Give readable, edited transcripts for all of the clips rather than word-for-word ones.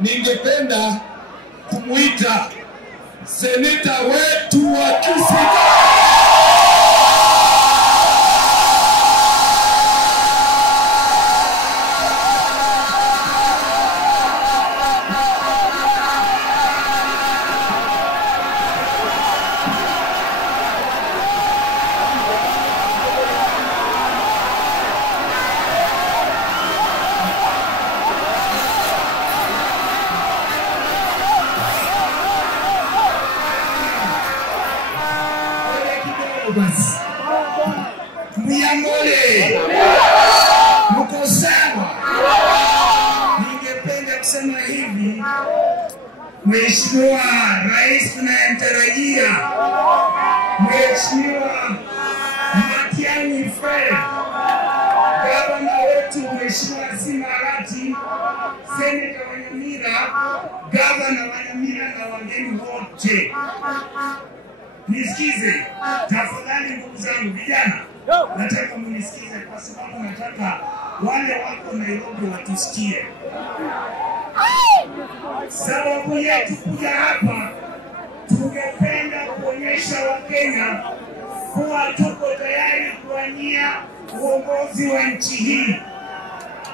ningependa kumuita seneta wetu wa Kisii. Muyamole mko sawa. Ningependa kusema hivi, Mheshimiwa Rais tunayemtarajia, Mheshimiwa Matiang'i Fred, gavana wetu Mheshimiwa Simarati, seneta wa Nyamira, gavana wa Nyamira na wageni wote. Nisikize tafadhali ndugu zangu vijana, nataka mnisikize kwa sababu nataka wale wako Nairobi watusikie. Sababu yetu kuja hapa, tungependa kuonyesha Wakenya kuwa tuko tayari kuwania uongozi wa nchi hii,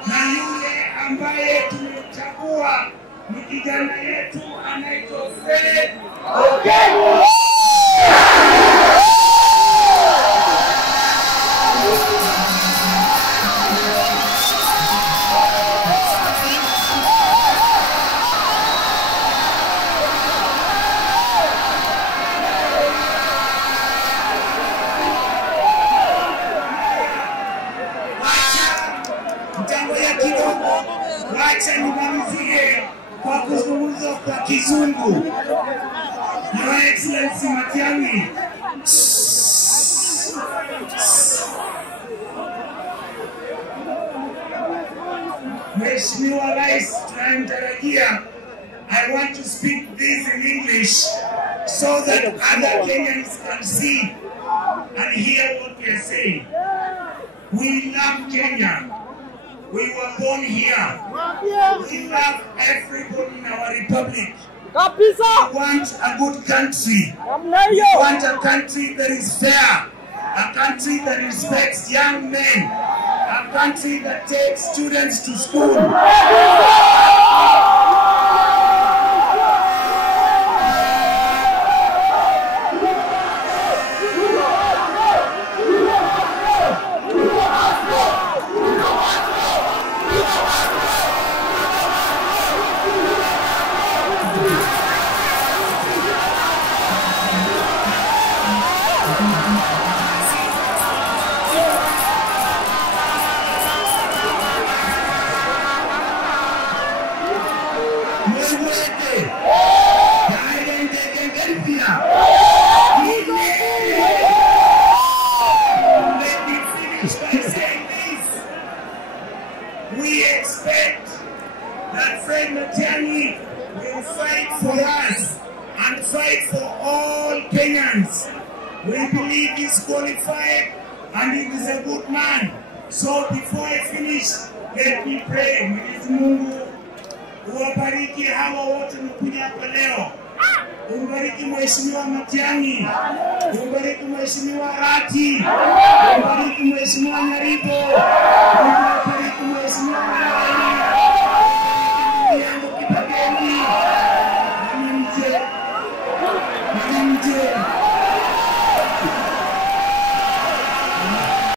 na yule ambaye tumechagua ni kijana yetu anaitwa Fred Okengo. Wacha nimalizie kwa kuzungumza kwa Kizungu. Your Excellency Matiang'i, Mheshimiwa Rais tunayemtarajia, I want to speak this in English so that other Kenyans can see and hear what we are saying. We love Kenya. We were born here. We love everybody in our republic. We want a good country. We want a country that is fair. A country that respects young men. A country that takes students to school. We expect that Fred Matiang'i will fight for us and fight for all Kenyans. We believe he's qualified and he is a good man. So before I finish, let me pray. Mwenyezi Mungu uwabariki hawa wote mkuja hapa leo. Ubariki Mheshimiwa Matiang'i, ubariki Mheshimiwa Rati, ubariki Mheshimiwa Nyaribo, ubariki Mheshimiwa